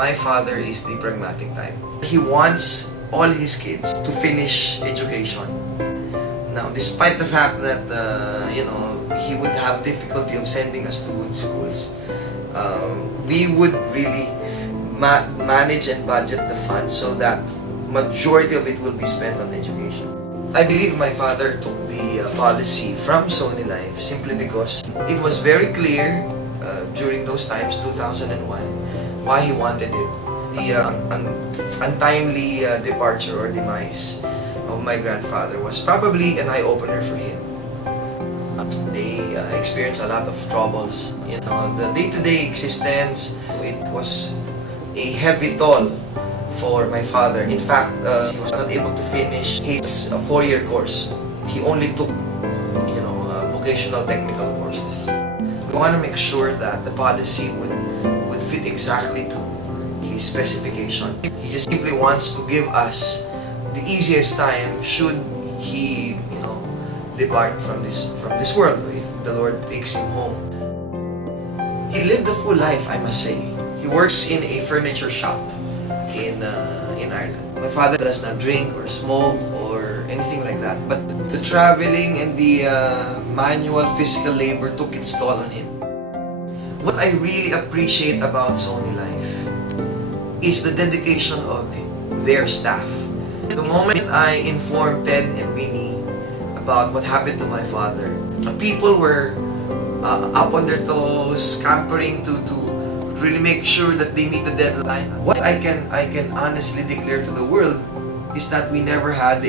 My father is the pragmatic type. He wants all his kids to finish education. Now, despite the fact that, he would have difficulty of sending us to good schools, we would really manage and budget the funds so that majority of it will be spent on education. I believe my father took the policy from Sony Life simply because it was very clear during those times, 2001, why he wanted it. The untimely departure or demise of my grandfather was probably an eye-opener for him. They experienced a lot of troubles. The day-to-day existence, it was a heavy toll for my father. In fact, he was not able to finish his 4-year course. He only took, vocational technical courses. We want to make sure that the policy would fit exactly to his specification. He just simply wants to give us the easiest time should he, depart from this world, if the Lord takes him home. He lived a full life, I must say. He works in a furniture shop in Ireland. My father does not drink or smoke or anything like that, but the traveling and the manual physical labor took its toll on him. What I really appreciate about Sony Life is the dedication of their staff. The moment I informed Ted and Winnie about what happened to my father, people were up on their toes, scampering to really make sure that they meet the deadline. What I can honestly declare to the world is that we never had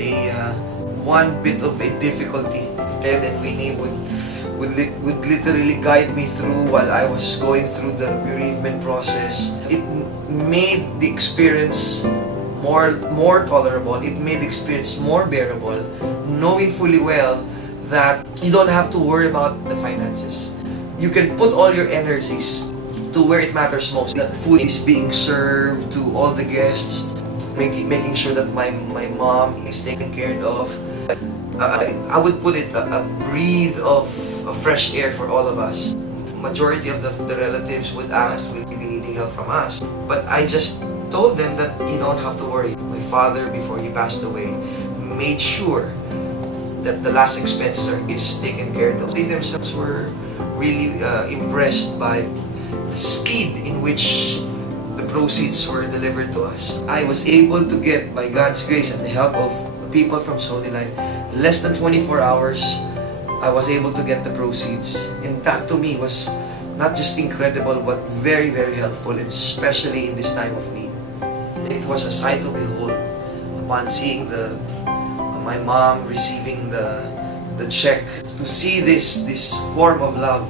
one bit of a difficulty. Ted and Winnie would literally guide me through while I was going through the bereavement process. It made the experience more tolerable. It made the experience more bearable, knowing fully well that you don't have to worry about the finances. You can put all your energies to where it matters most. That food is being served to all the guests, making sure that my mom is taken care of. I would put it a breath of fresh air for all of us. Majority of the relatives would ask, will you be needing help from us? But I just told them that you don't have to worry. My father, before he passed away, made sure that the last expenses is taken care of. They themselves were really impressed by the speed in which the proceeds were delivered to us. I was able to get, by God's grace and the help of people from Sony Life, less than 24 hours, I was able to get the proceeds. And that to me was not just incredible, but very, very helpful, especially in this time of need. It was a sight to behold upon seeing my mom receiving the check. To see this form of love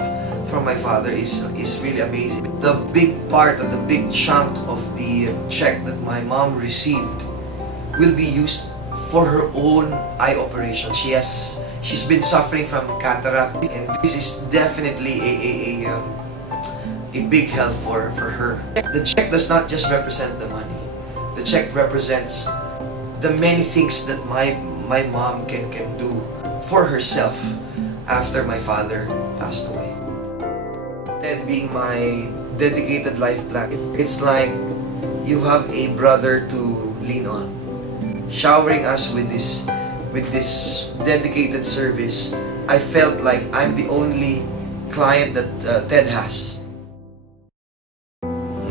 from my father is really amazing. The big part, the big chunk of the check that my mom received will be used for her own eye operation. She's been suffering from cataract, and this is definitely a big help for her. The check does not just represent the money. The check represents the many things that my mom can do for herself after my father passed away. Ted being my dedicated life plan, it's like you have a brother to lean on, showering us with this dedicated service. I felt like I'm the only client that Ted has.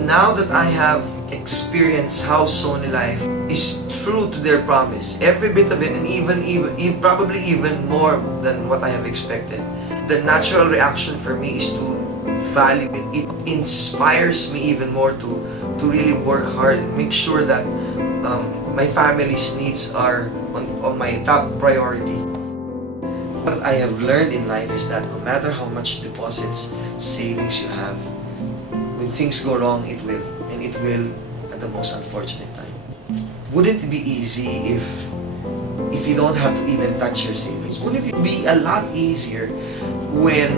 Now that I have experienced how Sony Life is true to their promise, every bit of it, and probably even more than what I have expected, the natural reaction for me is to value it. It inspires me even more to really work hard and make sure that my family's needs are on my top priority. What I have learned in life is that no matter how much deposits, savings you have, when things go wrong, it will. And it will at the most unfortunate time. Wouldn't it be easy if you don't have to even touch your savings? Wouldn't it be a lot easier when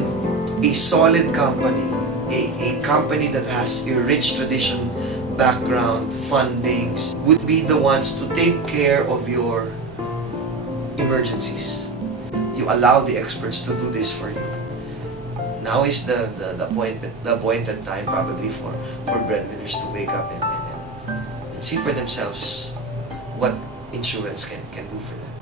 a solid company, a company that has a rich tradition, background, fundings, would be the ones to take care of your emergencies? You allow the experts to do this for you. Now is the appointed time probably for breadwinners to wake up and see for themselves what insurance can do for them.